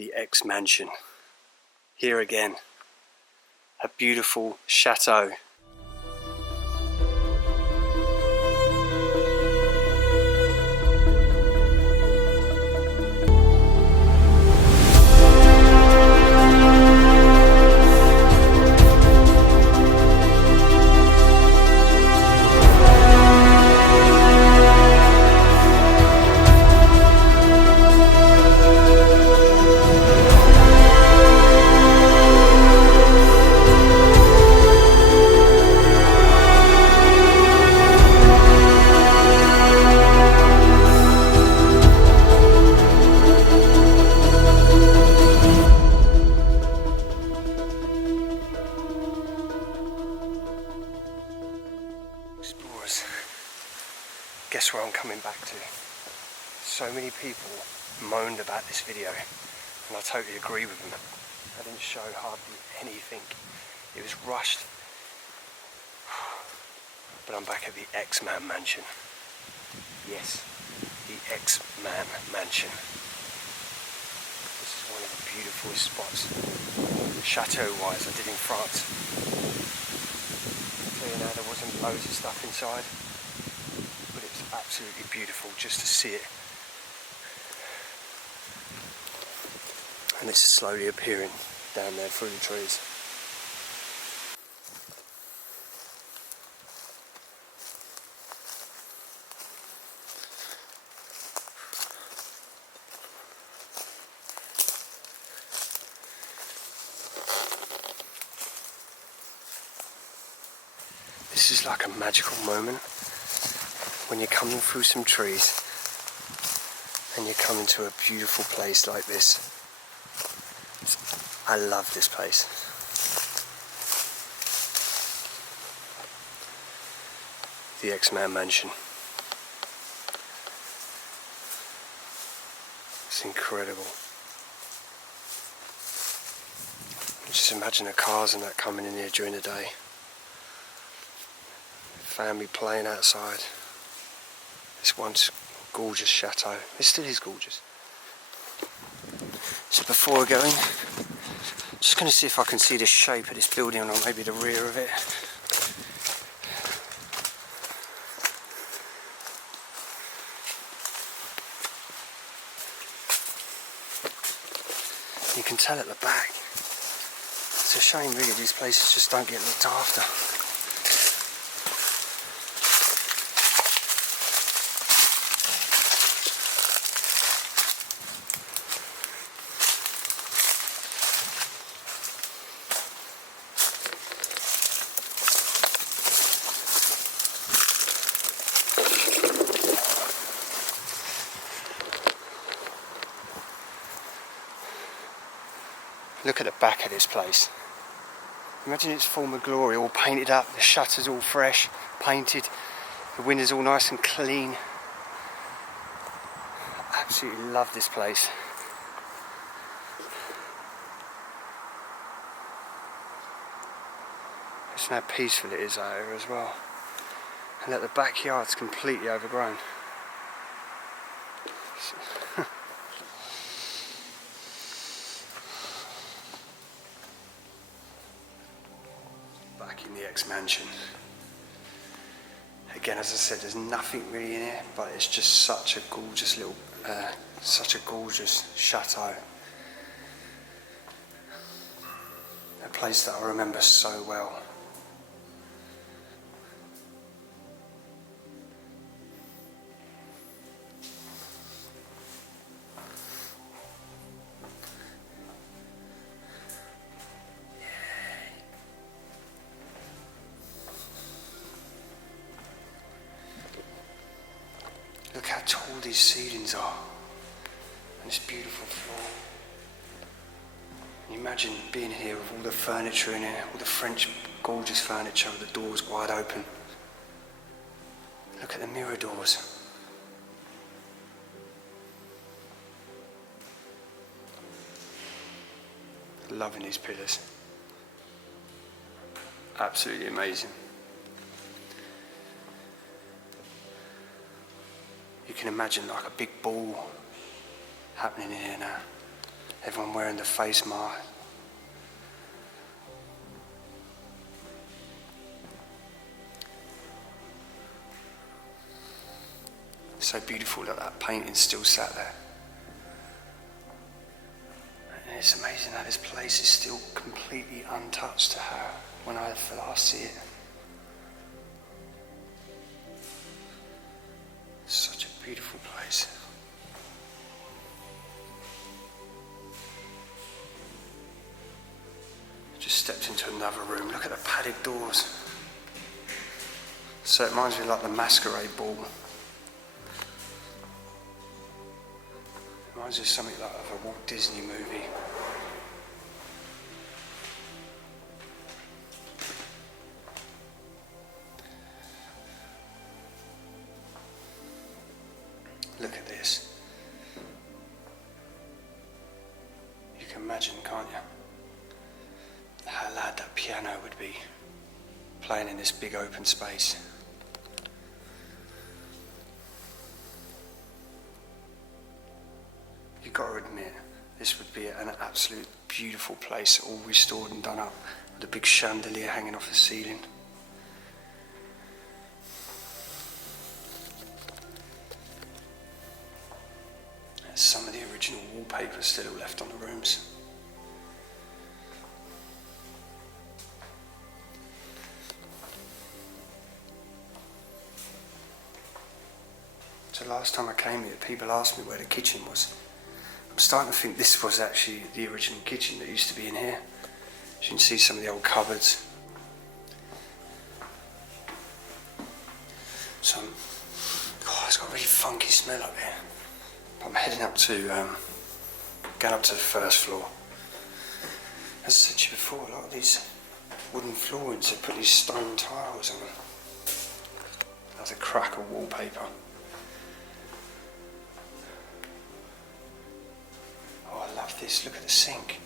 the ex-mansion. Here again, a beautiful chateau. Explorers, guess where I'm coming back to? So many people moaned about this video, and I totally agree with them. I didn't show hardly anything. It was rushed. But I'm back at the X-Man mansion. Yes, the X-Man mansion. This is one of the beautifulest spots, chateau-wise, I did in France. Now there wasn't loads of stuff inside, but it was absolutely beautiful just to see it. And it's slowly appearing down there through the trees. This is like a magical moment when you're coming through some trees and you're coming to a beautiful place like this. I love this place. The X-Man mansion. It's incredible. Just imagine the cars and that coming in here during the day. Family playing outside. This once gorgeous chateau. It still is gorgeous. So before I go in, just going to see if I can see the shape of this building or maybe the rear of it. You can tell at the back. It's a shame really these places just don't get looked after. Look at the back of this place. Imagine its former glory, all painted up, the shutters all fresh, painted, the windows all nice and clean. I absolutely love this place. Listen how peaceful it is out here as well. And that the backyard's completely overgrown. Back in the X-Mansion. Again, as I said, there's nothing really in here, but it's just such a gorgeous little, such a gorgeous chateau. A place that I remember so well. Look how tall these ceilings are, and this beautiful floor. Can you imagine being here with all the furniture in here, all the French gorgeous furniture with the doors wide open. Look at the mirror doors. Loving these pillars. Absolutely amazing. You can imagine like a big ball happening in here now. Everyone wearing the face mask. So beautiful that that painting still sat there. And it's amazing that this place is still completely untouched to how when I last see it. Such a beautiful place. Just stepped into another room. Look at the padded doors. So it reminds me of like the masquerade ball. It reminds me of something like of a Walt Disney movie. Look at this. You can imagine, can't you? How loud that piano would be playing in this big open space. You've got to admit, this would be an absolute beautiful place, all restored and done up, with a big chandelier hanging off the ceiling. There's some of the original wallpaper still left on the rooms. So last time I came here, people asked me where the kitchen was. I'm starting to think this was actually the original kitchen that used to be in here. As you can see some of the old cupboards. Some, oh, it's got a really funky smell up here. But I'm heading up to, going up to the first floor. As I said to you before, a lot of these wooden floorings, they put these stone tiles on them. That's a crack of wallpaper. Oh, I love this. Look at the sink.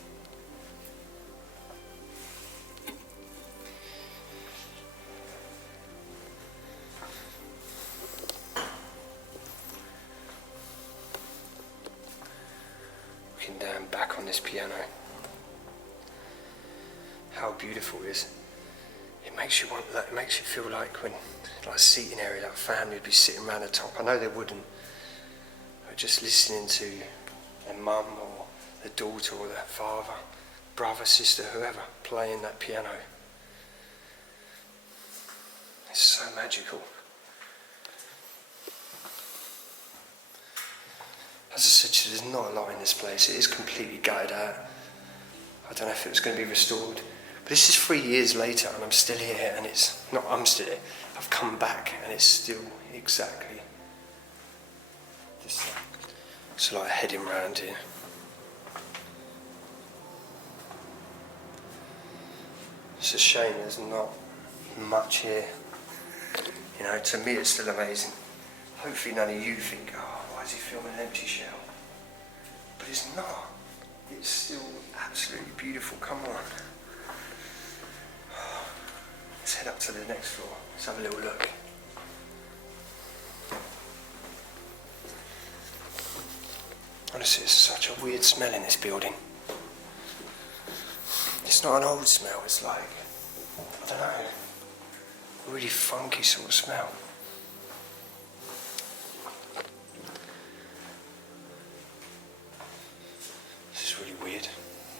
Looking down back on this piano. How beautiful it is. It makes you want that. It makes you feel like when, like a seating area, like a family would be sitting around the top. I know they wouldn't. But just listening to their mum or the daughter or the father, brother, sister, whoever, playing that piano. It's so magical. As I said to you, there's not a lot in this place. It is completely gutted out. I don't know if it was going to be restored. But this is 3 years later and I'm still here, and it's not I'm still here. I've come back and it's still exactly the same. So like heading round here. It's a shame there's not much here. You know, to me it's still amazing. Hopefully none of you think, oh, why is he filming an empty shell? But it's not. It's still absolutely beautiful. Come on. Let's head up to the next floor. Let's have a little look. Honestly, it's such a weird smell in this building. It's not an old smell, it's like, I don't know, a really funky sort of smell. This is really weird.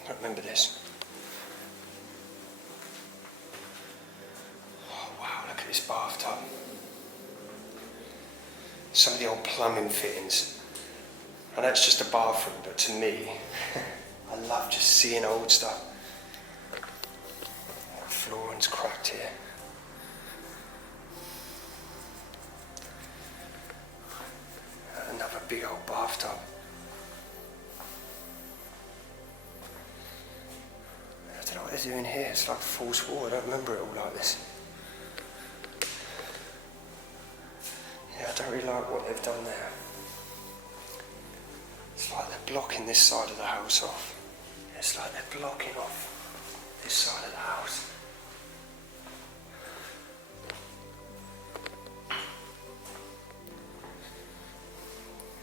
I don't remember this. Oh wow, look at this bathtub. Some of the old plumbing fittings. I know it's just a bathroom, but to me, I love just seeing old stuff. The flooring's cracked here. Another big old bathtub. I don't know what they're doing here. It's like a false wall. I don't remember it all like this. Yeah, I don't really like what they've done there. It's like they're blocking this side of the house off. It's like they're blocking off this side of the house.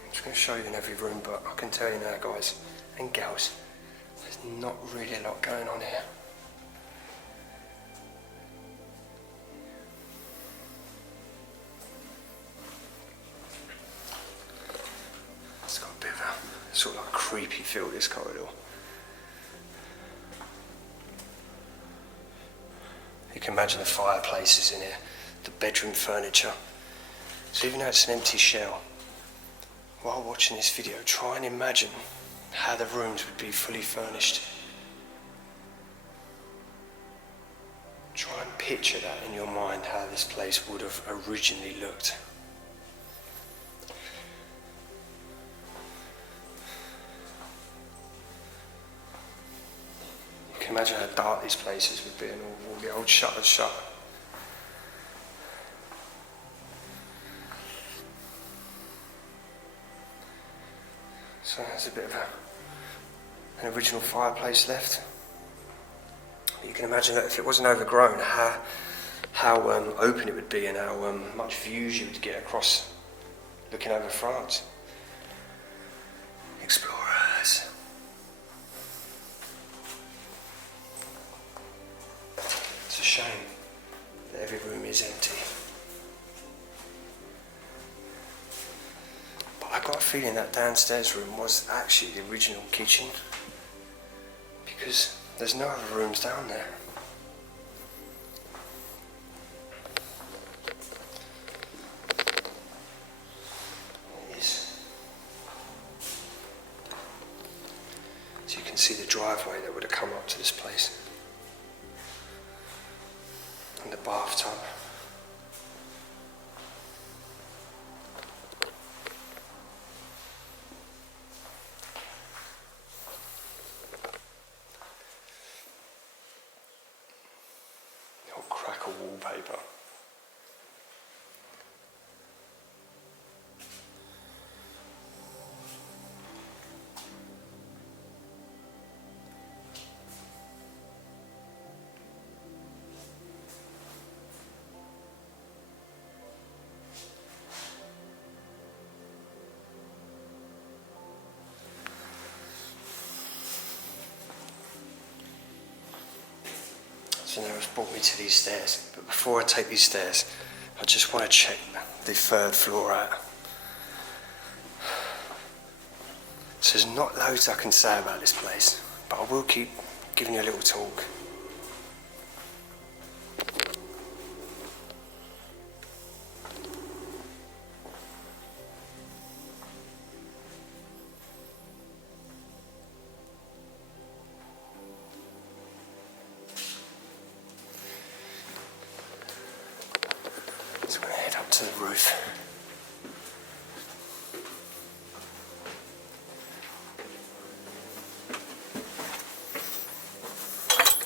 I'm just going to show you in every room, but I can tell you now, guys and gals, Not really a lot going on here. It's got a bit of a sort of like creepy feel, this corridor. You can imagine the fireplaces in here, the bedroom furniture. So even though it's an empty shell, while watching this video, try and imagine how the rooms would be fully furnished. Try and picture that in your mind, how this place would have originally looked. You can imagine how dark these places would be and all the old shutters shut. So there's a bit of an original fireplace left. You can imagine that if it wasn't overgrown, how open it would be and how much views you would get across looking over France. Explorers. It's a shame that every room is empty. I got a feeling that downstairs room was actually the original kitchen, because there's no other rooms down there. It is. So you can see the driveway that would have come up to this place. And the bathtub. Crackle wallpaper. So now it's brought me to these stairs, but before I take these stairs, I just want to check the third floor out. So there's not loads I can say about this place, but I will keep giving you a little talk. So I'm going to head up to the roof.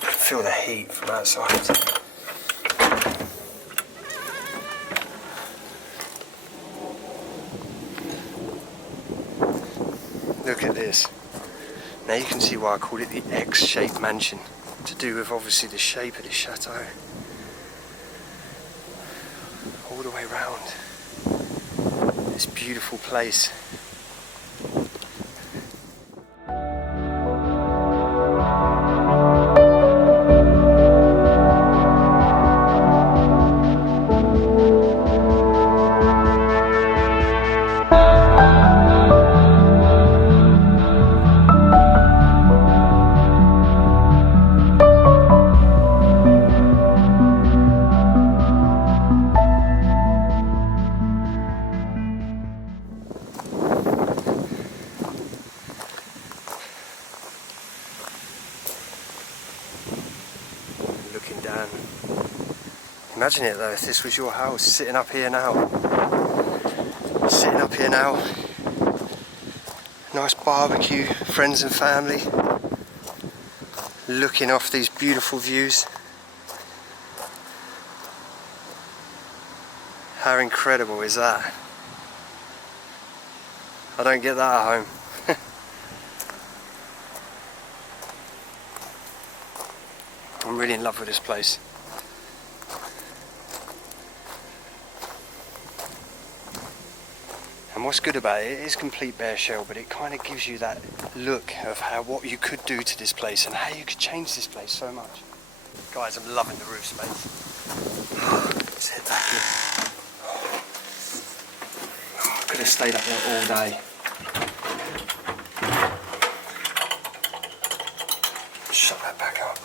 I can feel the heat from outside. Look at this. Now you can see why I called it the X-shaped mansion, to do with obviously the shape of this chateau. All the way round this beautiful place. Looking down. Imagine it though, if this was your house, sitting up here now. Nice barbecue, friends and family. Looking off these beautiful views. How incredible is that? I don't get that at home. I'm really in love with this place. And what's good about it, it is complete bare shell, but it kind of gives you that look of what you could do to this place and how you could change this place so much. Guys, I'm loving the roof space. Let's head back in. I could have stayed up there all day. Shut that back up.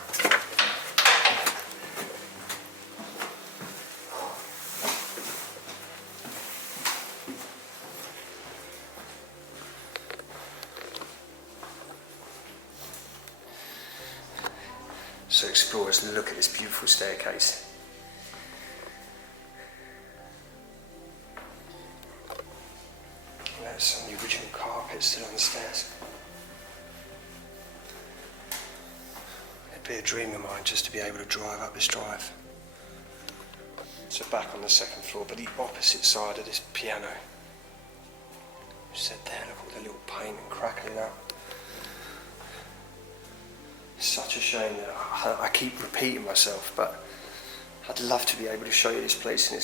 So explorers, look at this beautiful staircase. There's some of the original carpet still on the stairs. It'd be a dream of mine just to be able to drive up this drive. So back on the second floor, but the opposite side of this piano. Sit there, look at all the little paint and crackling up. Such a shame that I keep repeating myself, but I'd love to be able to show you this place in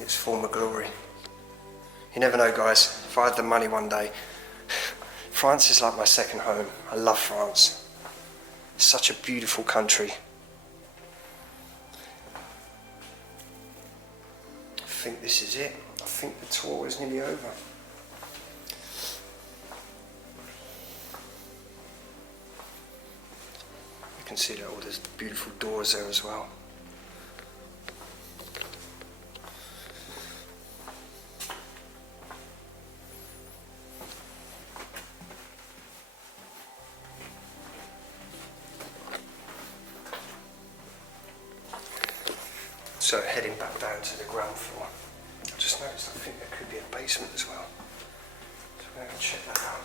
its former glory. You never know, guys. If I had the money one day, France is like my second home. I love France. It's such a beautiful country. I think this is it. I think the tour is nearly over. You can see that all those beautiful doors there as well. So heading back down to the ground floor, I just noticed I think there could be a basement as well. So we're going to check that out.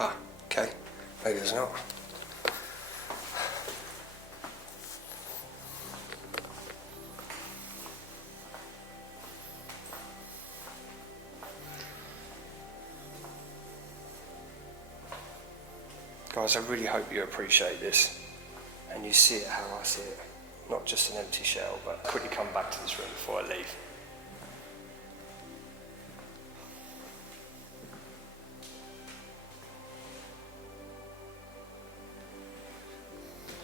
Ah, okay, maybe there's not. Guys, I really hope you appreciate this and you see it how I see it. Not just an empty shell, but quickly come back to this room before I leave.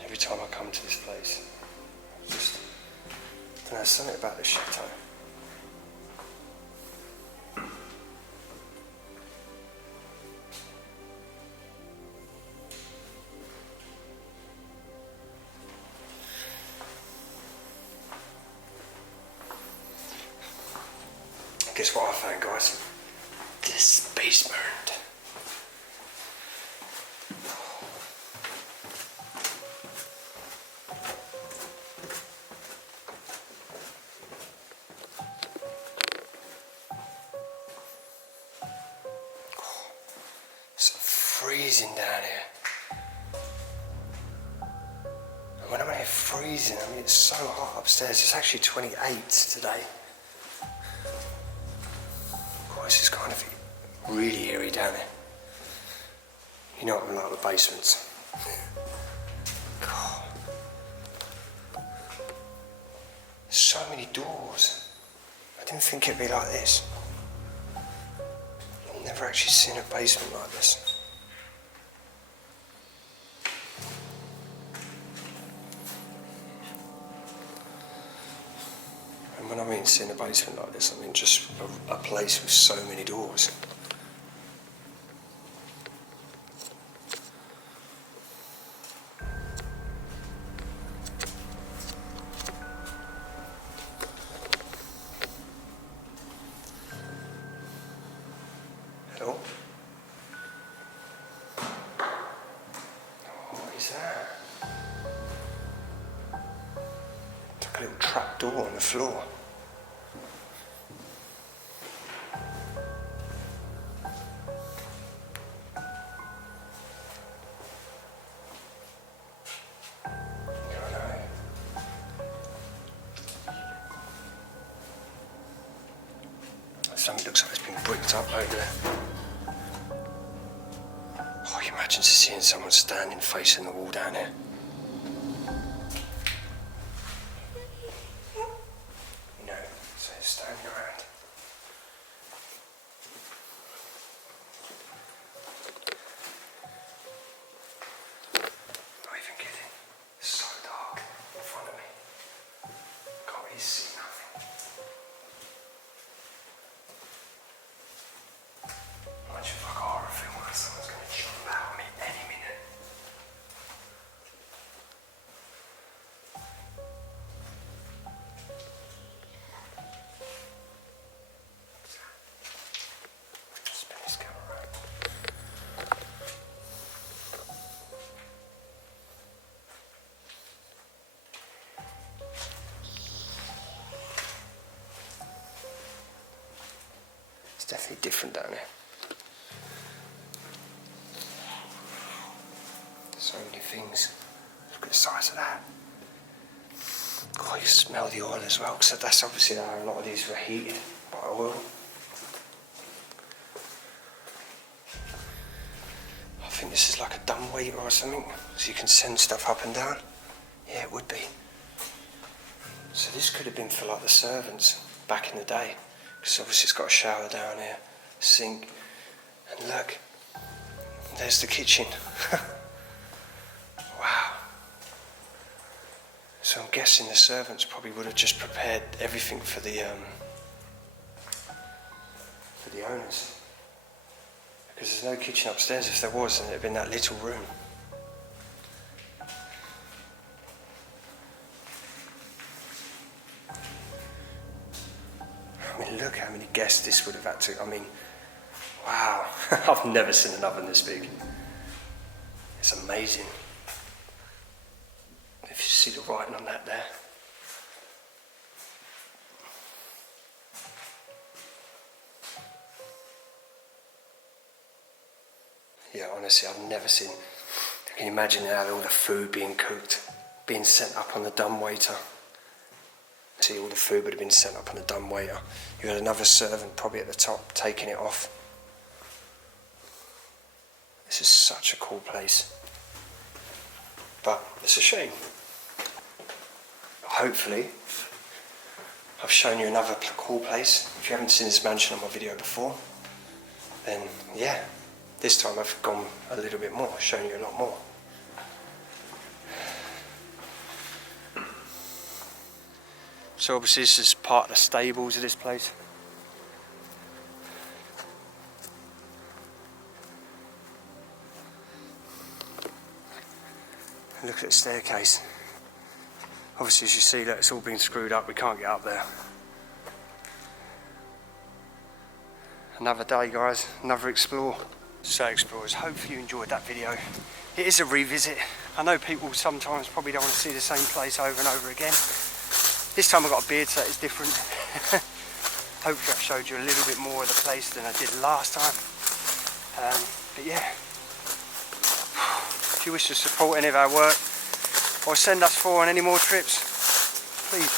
Every time I come to this place, there's something about this chateau. Guess what I found, guys? This basement. It's freezing down here. And when I mean freezing, I mean it's so hot upstairs. It's actually 28 today. This is kind of really eerie down here. You know what I'm like with basements. God. So many doors. I didn't think it'd be like this. I've never actually seen a basement like this. When I mean seeing a basement like this, I mean just a place with so many doors. Hello? Oh, what is that? It's like a little trap door on the floor. Something looks like it's been bricked up over there. Oh, you imagine seeing someone standing facing the wall down here. definitely different down here. So many things. Look at the size of that. Oh, you can smell the oil as well, because that's obviously how a lot of these were heated by oil. I think this is like a dumbwaiter or something, so you can send stuff up and down. Yeah, it would be. So this could have been for like the servants back in the day, because obviously it's got a shower down here, sink, and look, there's the kitchen. Wow. So I'm guessing the servants probably would have just prepared everything for the owners, because there's no kitchen upstairs. If there was, then it'd have been that little room. I mean, look how many guests this would have had to. I mean, wow. I've never seen an oven this big. It's amazing. If you see the writing on that there. Yeah, honestly, I've never seen. Can you imagine how all the food being cooked, being sent up on the dumbwaiter? See, all the food would have been sent up on the dumbwaiter. You had another servant probably at the top taking it off. This is such a cool place. But it's a shame. Hopefully, I've shown you another cool place. If you haven't seen this mansion on my video before, then yeah, this time I've gone a little bit more, shown you a lot more. So obviously this is part of the stables of this place. Look at the staircase. Obviously, as you see, that it's all been screwed up. We can't get up there. Another day, guys. Another explore. So, explorers, hopefully you enjoyed that video. It is a revisit. I know people sometimes probably don't want to see the same place over and over again. This time I've got a beard, so it's different. Hopefully I've showed you a little bit more of the place than I did last time. But yeah. If you wish to support any of our work or send us on any more trips, please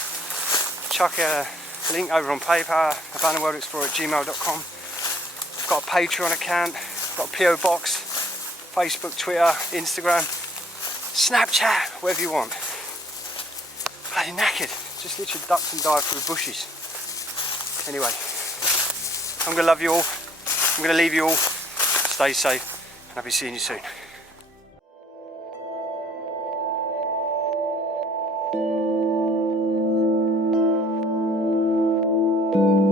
chuck a link over on PayPal, abandonedworldexplorer@gmail.com. I've got a Patreon account, I've got a PO box, Facebook, Twitter, Instagram, Snapchat, whatever you want. Bloody knackered, just literally ducked and dived through bushes. Anyway, I'm going to love you all, I'm going to leave you all, stay safe, and I'll be seeing you soon. Thank you.